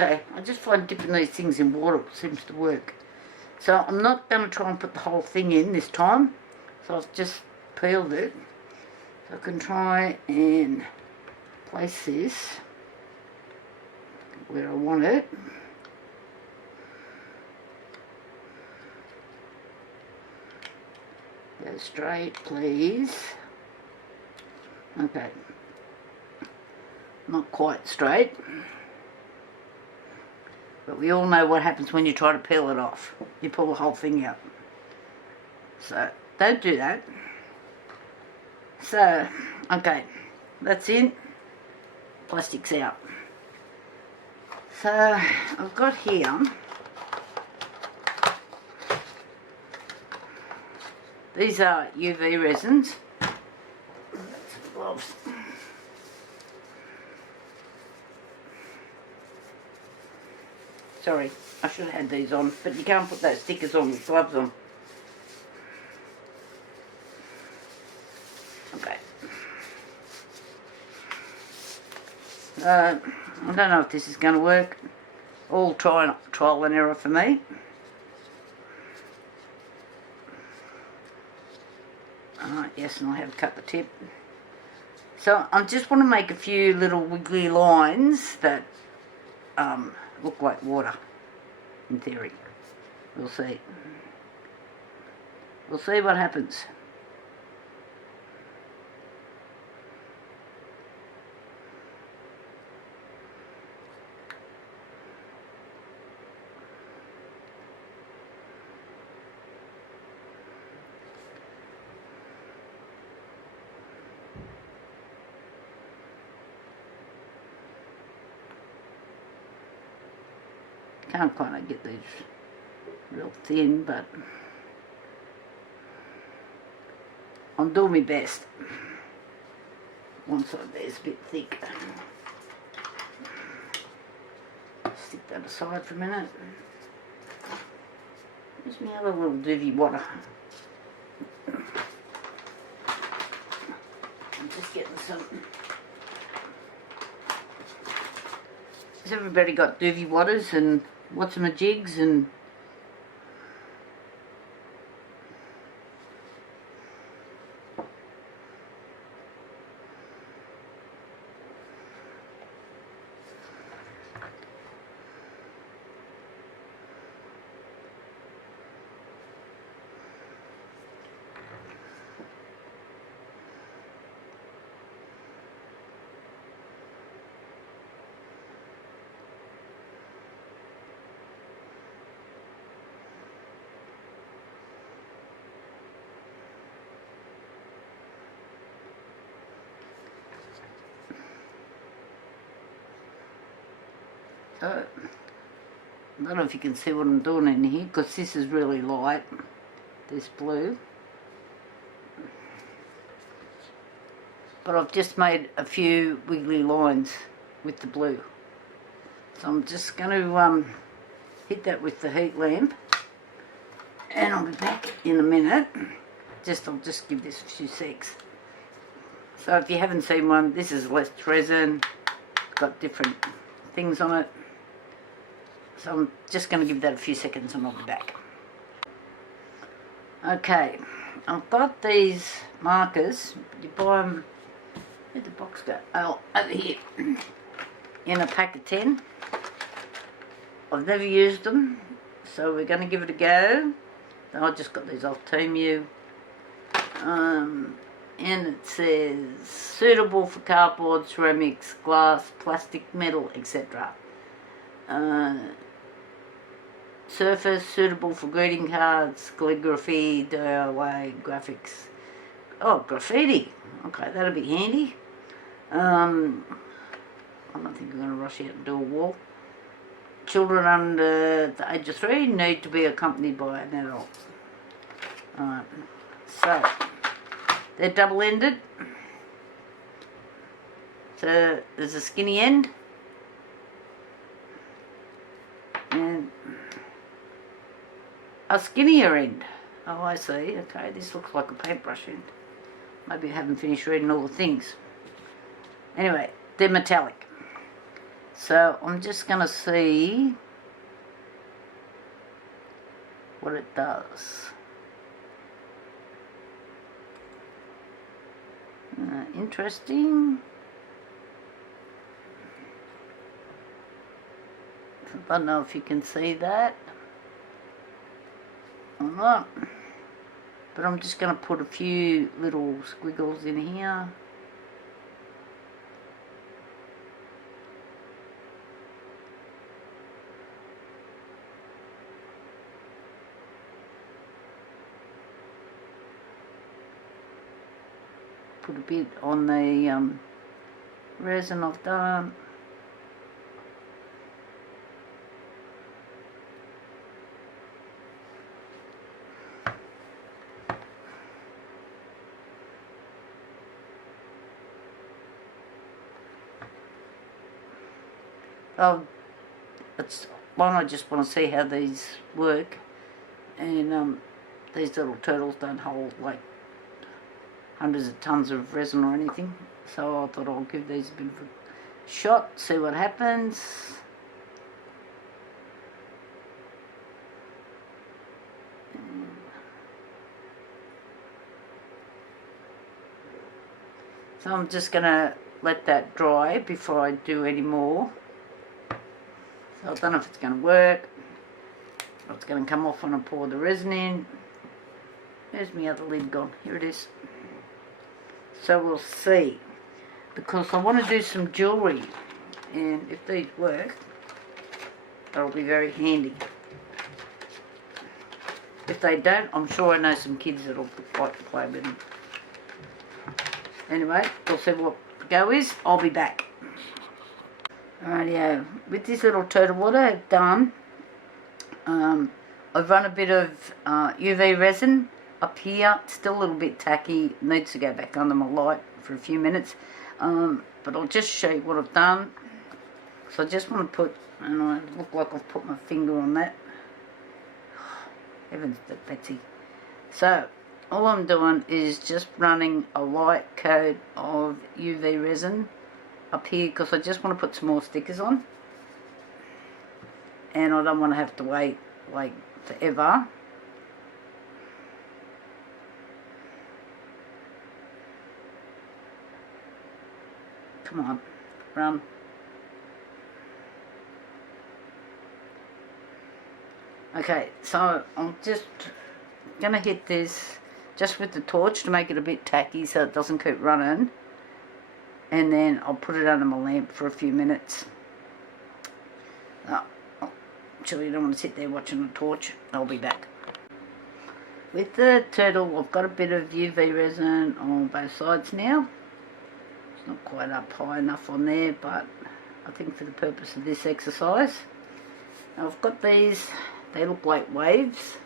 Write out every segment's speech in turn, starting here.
Okay, I just find dipping these things in water seems to work. So I'm not going to try and put the whole thing in this time. So I've just peeled it. So I can try and place this where I want it. Go straight, please. Okay. Not quite straight. But we all know what happens when you try to peel it off. You pull the whole thing out. So, don't do that. So, okay. That's in. Plastic's out. So, I've got here. These are UV resins. Gloves. Sorry, I should have had these on, but you can't put those stickers on with gloves on. Okay. I don't know if this is going to work. All trial and error for me. Yes, and I have cut the tip. So I just want to make a few little wiggly lines that look like water, in theory. We'll see. We'll see what happens. Can't kind of get these real thin, but I'm doing my best. One side there's a bit thick. Stick that aside for a minute. Here's my other little dirty water. I'm just getting some. Has everybody got doovie waters and what's-a-ma-jigs and I don't know if you can see what I'm doing in here, because this is really light, this blue. But I've just made a few wiggly lines with the blue. So I'm just going to hit that with the heat lamp. And I'll be back in a minute. I'll just give this a few secs. So if you haven't seen one, this is less resin. It's got different things on it. So I'm just going to give that a few seconds and I'll be back. Okay, I've got these markers. You buy them, where'd the box go? Oh, over here. In a pack of 10. I've never used them, so we're going to give it a go. I just got these off Temu. And it says suitable for cardboard, ceramics, glass, plastic, metal, etc. Surface suitable for greeting cards, calligraphy, DIY, graphics. Oh, graffiti. Okay, that'll be handy. I don't think we're going to rush out and do a wall. Children under the age of 3 need to be accompanied by an adult. Alright, so they're double-ended. So there's a skinny end and a skinnier end. Oh, I see. Okay, this looks like a paintbrush end. Maybe I haven't finished reading all the things. Anyway, they're metallic. So I'm just going to see what it does. Interesting. I don't know if you can see that or not, but I'm just going to put a few little squiggles in here. Put a bit on the resin I've done. Oh, it's one, I just want to see how these work, and these little turtles don't hold like hundreds of tons of resin or anything, so I thought I'll give these a bit of a shot, see what happens. So I'm just going to let that dry before I do any more. So I don't know if it's going to work, or it's going to come off when I pour the resin in. Where's my other lid gone? Here it is. So we'll see, because I want to do some jewellery, and if these work, that'll be very handy. If they don't, I'm sure I know some kids that'll like to play with them. Anyway, we'll see what the go is. I'll be back. Rightio, with this little turtle, what I've done, I've run a bit of UV resin up here, still a little bit tacky, needs to go back under my light for a few minutes, but I'll just show you what I've done. So I just want to put, and I look like I've put my finger on that. Heavens, Betsy. So all I'm doing is just running a light coat of UV resin up here, because I just want to put some more stickers on, and I don't want to have to wait like forever. Come on, run. Okay, so I'm just going to hit this just with the torch to make it a bit tacky so it doesn't keep running. And then I'll put it under my lamp for a few minutes. Actually, you don't want to sit there watching the torch. I'll be back. With the turtle, I've got a bit of UV resin on both sides now. It's not quite up high enough on there, but I think for the purpose of this exercise. Now I've got these, they look like waves,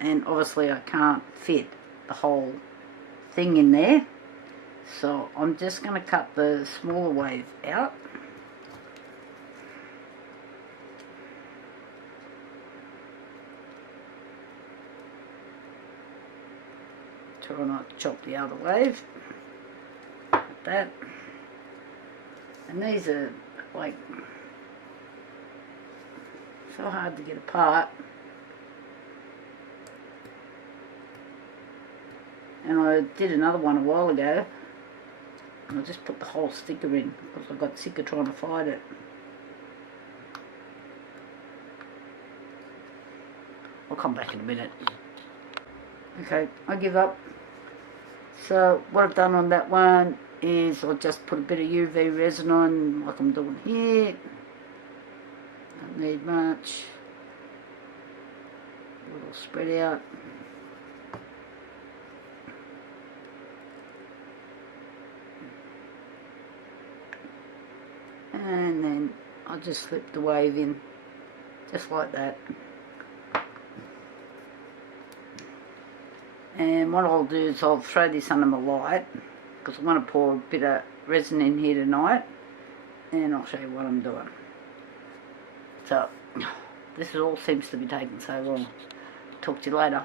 and obviously I can't fit the whole thing in there. So I'm just going to cut the smaller wave out. Try not to chop the other wave. Like that. And these are like so hard to get apart. And I did another one a while ago. And I just put the whole sticker in because I got sick of trying to fight it. I'll come back in a minute. Okay, I give up. So what I've done on that one is I'll just put a bit of UV resin on like I'm doing here. Don't need much. A little spread out. And then I'll just slip the wave in, just like that. And what I'll do is I'll throw this under my light, because I want to pour a bit of resin in here tonight, and I'll show you what I'm doing. So, this all seems to be taking so long. Talk to you later.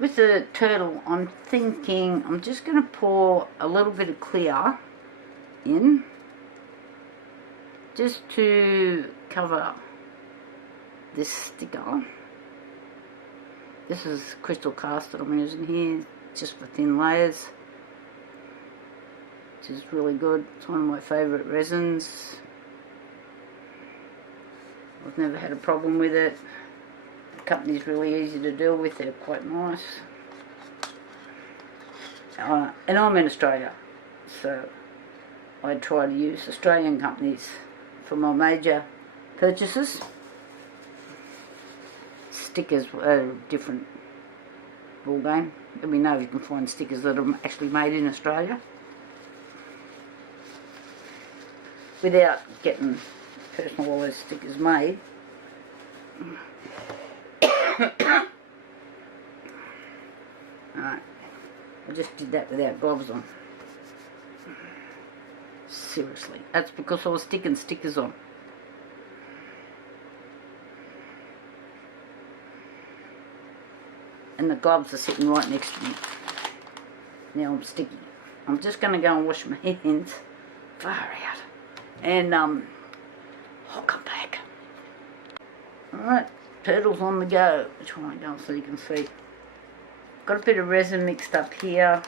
With the turtle, I'm thinking I'm just going to pour a little bit of clear in. just to cover this sticker. This is crystal cast that I'm using here, just for thin layers, which is really good. It's one of my favourite resins. I've never had a problem with it. The company's really easy to deal with, they're quite nice. And I'm in Australia, so I try to use Australian companies for my major purchases. Stickers are a different ball game. Let me know if you can find stickers that are actually made in Australia without getting personalised stickers made. Alright, I just did that without gloves on. Seriously, that's because I was sticking stickers on. And the gloves are sitting right next to me. Now I'm sticky. I'm just going to go and wash my hands. Far out. And I'll come back. Alright, turtles on the go. Which one I go so you can see. Got a bit of resin mixed up here.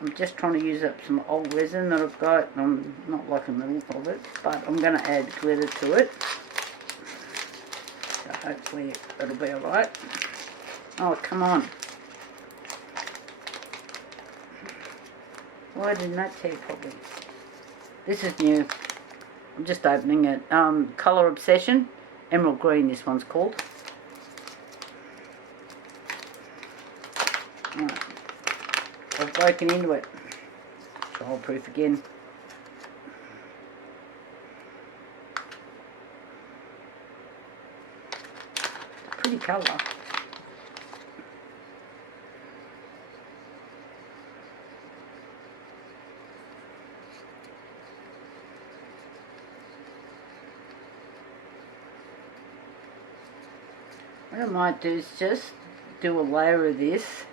I'm just trying to use up some old resin that I've got. I'm not liking the look of it, but I'm going to add glitter to it. So hopefully it'll be alright. Oh, come on. Why didn't that tear properly? This is new. I'm just opening it. Colour Obsession. Emerald Green, this one's called. Right. I've broken into it. Childproof again. Pretty colour. What I might do is just do a layer of this,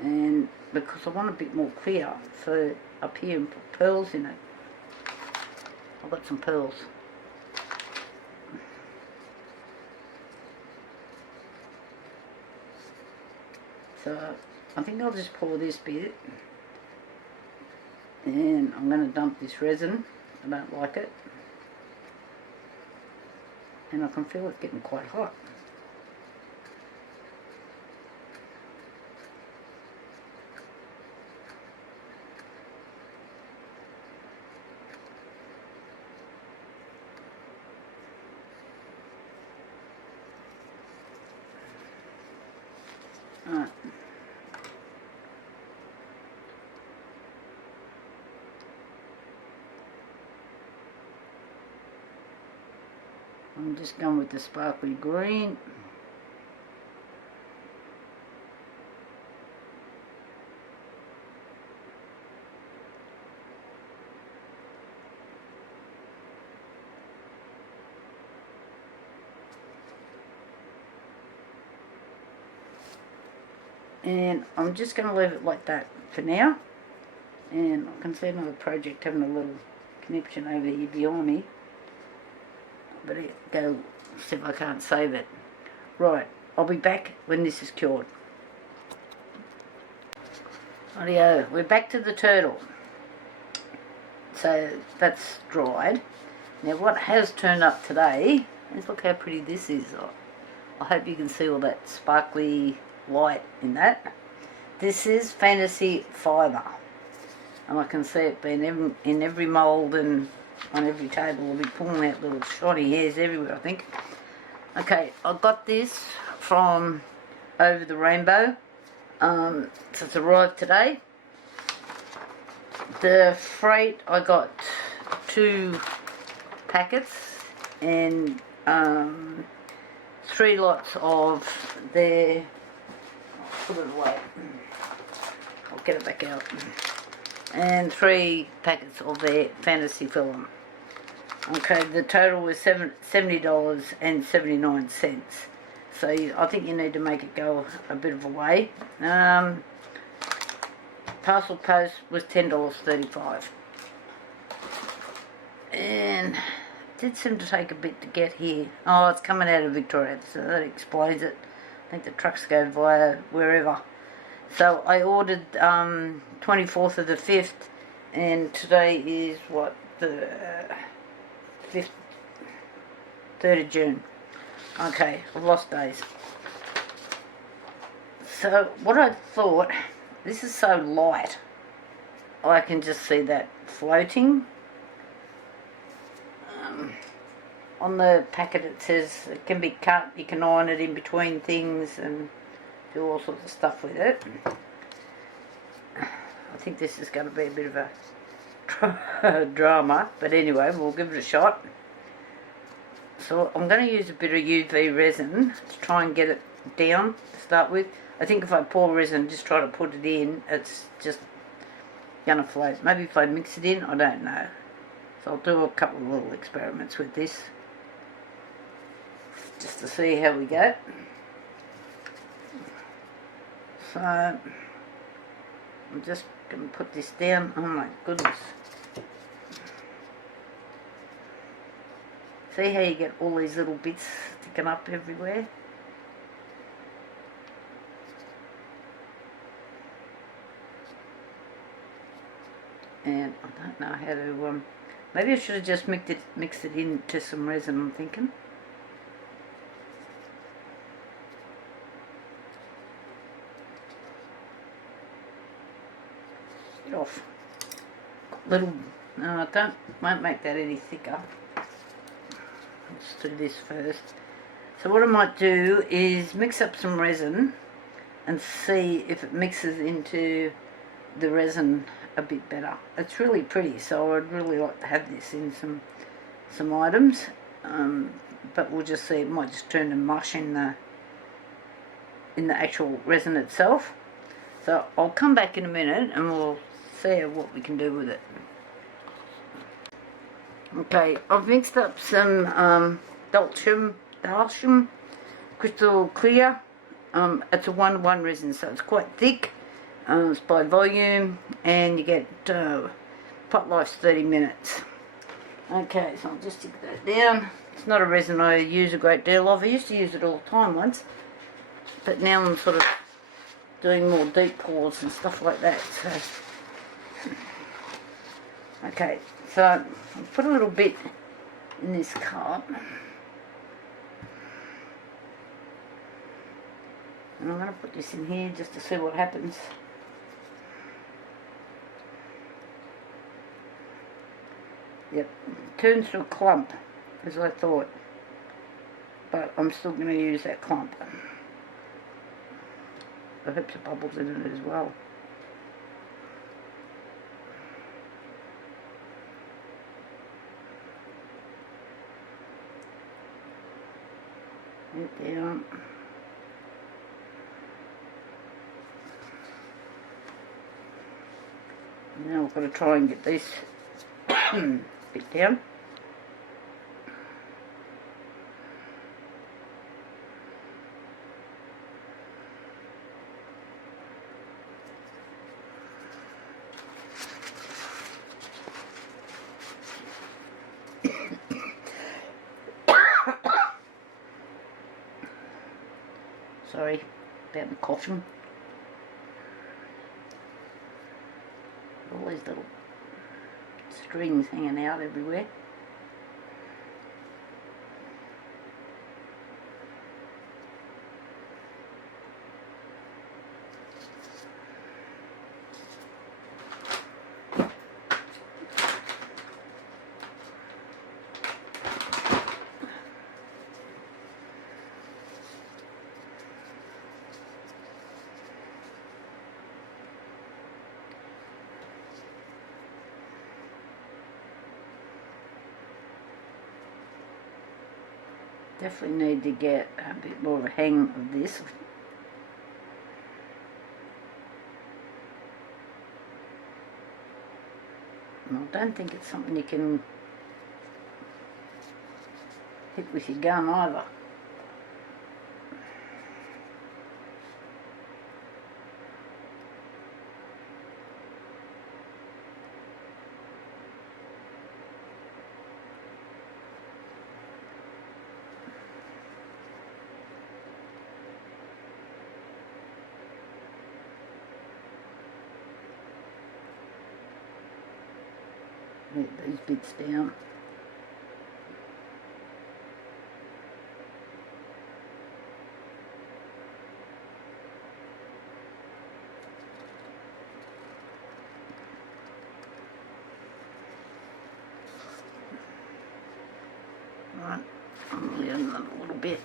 and because I want a bit more clear for up here and put pearls in it. I've got some pearls. So I think I'll just pour this bit, and I'm going to dump this resin. I don't like it, and I can feel it getting quite hot. Alright. I'm just going with the sparkly green. And I'm just going to leave it like that for now. And I can see another project having a little connection over here behind me. But go see if I can't save it. Right, I'll be back when this is cured. Rightio, we're back to the turtle. So that's dried. Now what has turned up today is, look how pretty this is. I hope you can see all that sparkly light in that. This is Fantasy Fibre, and I can see it being in every mould and on every table. We'll be pulling out little shiny hairs everywhere, I think. Okay, I got this from Over the Rainbow, so it's arrived today. The freight, I got 2 packets and 3 lots of their, put it away, I'll get it back out, and 3 packets of their fantasy film. Okay, the total was $70.79. So I think you need to make it go a bit of a way. Parcel post was $10.35. And it did seem to take a bit to get here. Oh, it's coming out of Victoria, so that explains it. I think the trucks go via wherever. So I ordered 24th of the 5th, and today is what, the 5th, 3rd of June. Okay, I've lost days. So what I thought, this is so light, I can just see that floating. On the packet it says it can be cut, you can iron it in between things and do all sorts of stuff with it. I think this is going to be a bit of a drama, but anyway, we'll give it a shot. So I'm going to use a bit of UV resin to try and get it down to start with. I think if I pour resin, just try to put it in, it's just going to float. Maybe if I mix it in, I don't know. So I'll do a couple of little experiments with this, just to see how we go. So I'm just going to put this down. Oh my goodness. See how you get all these little bits sticking up everywhere? And I don't know how to, maybe I should have just mixed it into some resin, I'm thinking. Get off. Little, no, won't make that any thicker. Let's do this first. So what I might do is mix up some resin and see if it mixes into the resin a bit better. It's really pretty, so I'd really like to have this in some items, but we'll just see. It might just turn to mush in the actual resin itself. So I'll come back in a minute and we'll see what we can do with it. Okay, I've mixed up some Dalsham Crystal Clear. It's a 1:1 resin, so it's quite thick. It's by volume, and you get pot life's 30 minutes. Okay, so I'll just stick that down. It's not a resin I use a great deal of. I used to use it all the time once, but now I'm sort of doing more deep pours and stuff like that. So, okay, so I'll put a little bit in this cup. And I'm going to put this in here just to see what happens. Yep, turns to a clump, as I thought, but I'm still going to use that clump. I hope some bubbles in it as well. Get down. Now we've got to try and get this bit down. Sorry about the coughing. All these little strings hanging out everywhere. Definitely need to get a bit more of a hang of this. And I don't think it's something you can hit with your gun either. Let these bits down. Right, I'm leaving another little bit.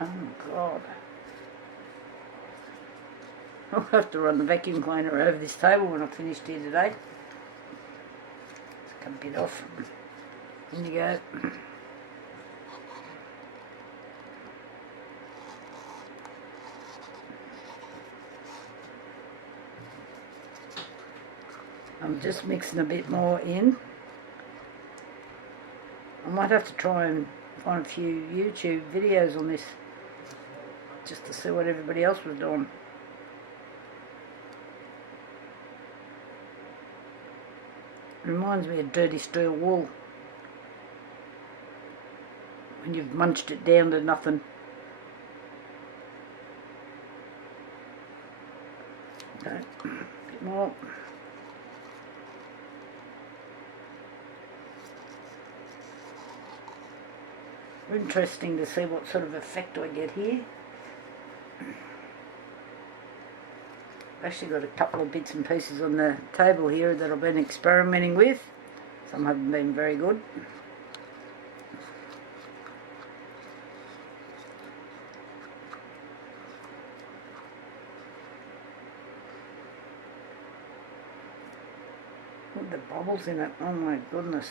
Oh God. I'll have to run the vacuum cleaner over this table when I've finished here today. Let's cut a bit off. In you go. I'm just mixing a bit more in. I might have to try and find a few YouTube videos on this just to see what everybody else was doing. Reminds me of dirty steel wool. When you've munched it down to nothing. Okay, a bit more. Interesting to see what sort of effect I get here. I've actually got a couple of bits and pieces on the table here that I've been experimenting with. Some haven't been very good. With the bubbles in it, oh my goodness.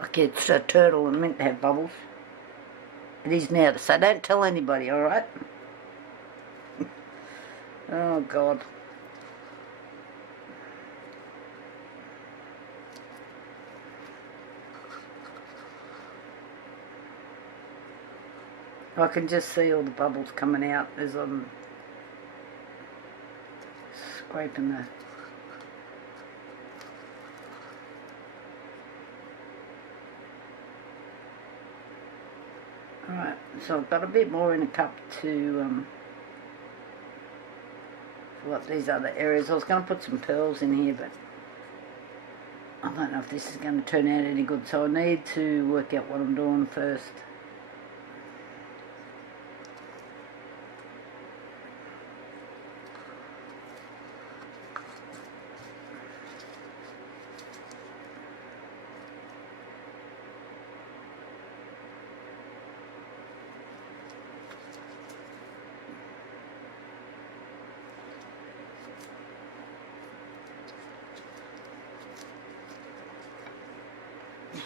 Like it's a turtle and meant to have bubbles. It is now, so don't tell anybody, alright? Oh God. I can just see all the bubbles coming out as I'm scraping the... Alright, so I've got a bit more in a cup to fill up these other areas. I was going to put some pearls in here, but I don't know if this is going to turn out any good, so I need to work out what I'm doing first.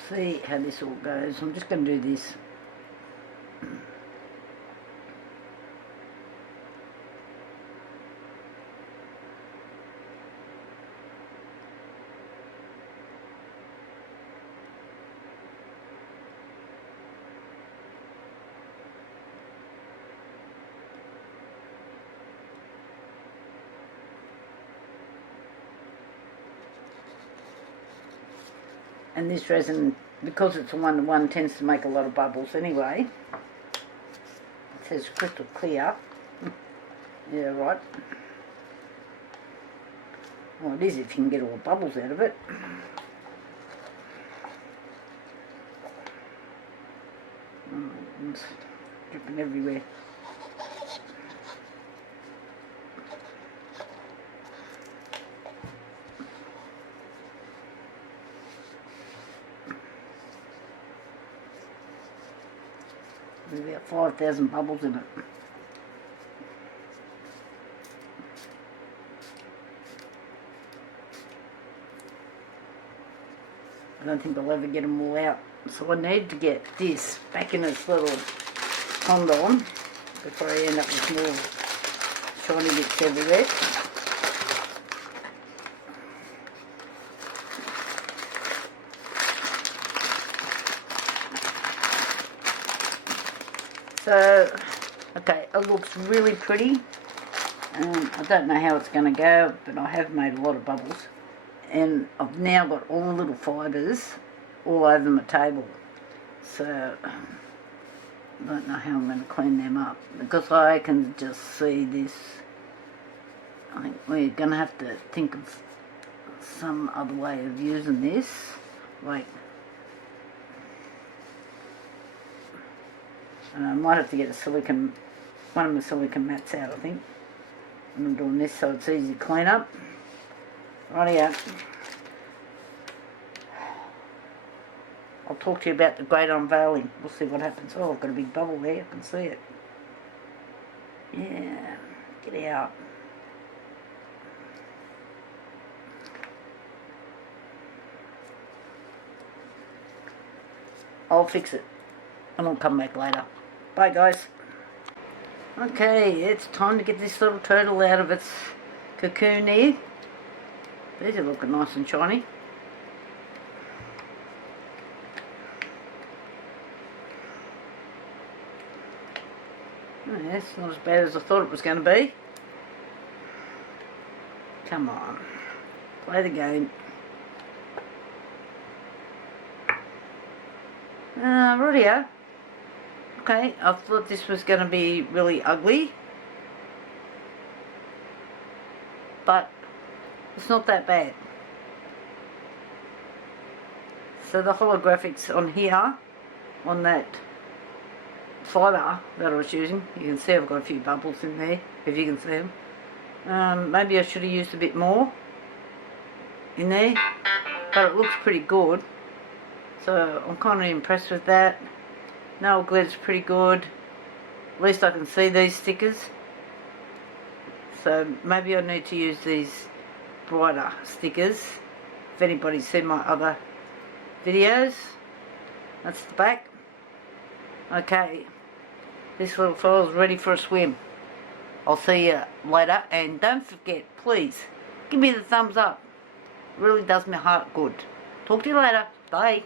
See how this all goes. I'm just going to do this. And this resin, because it's a 1-to-1, tends to make a lot of bubbles anyway. It says crystal clear. Yeah, right. Well, it is if you can get all the bubbles out of it. Oh, it's dripping everywhere. There's about 5,000 bubbles in it. I don't think I'll ever get them all out. So I need to get this back in its little condom before I end up with more shiny bits everywhere. So, okay, it looks really pretty. I don't know how it's going to go, but I have made a lot of bubbles. And I've now got all the little fibres all over my table. So I don't know how I'm going to clean them up, because I can just see this. I think we're going to have to think of some other way of using this, like I might have to get one of my silicone mats out, I think. I'm doing this so it's easy to clean up. Rightio. I'll talk to you about the great unveiling. We'll see what happens. Oh, I've got a big bubble there, I can see it. Yeah, get out. I'll fix it and I'll come back later. Bye guys. Okay, it's time to get this little turtle out of its cocoon here. These are looking nice and shiny. Yeah, it's not as bad as I thought it was going to be. Come on, play the game. Rightio. Okay, I thought this was going to be really ugly, but it's not that bad. So the holographics on here, on that fibre that I was using, you can see I've got a few bubbles in there, if you can see them. Maybe I should have used a bit more in there, but it looks pretty good. So I'm kind of impressed with that. Nail glitter's pretty good. At least I can see these stickers. So maybe I need to use these brighter stickers. If anybody's seen my other videos. That's the back. Okay. This little fella's ready for a swim. I'll see you later. And don't forget, please, give me the thumbs up. It really does my heart good. Talk to you later. Bye.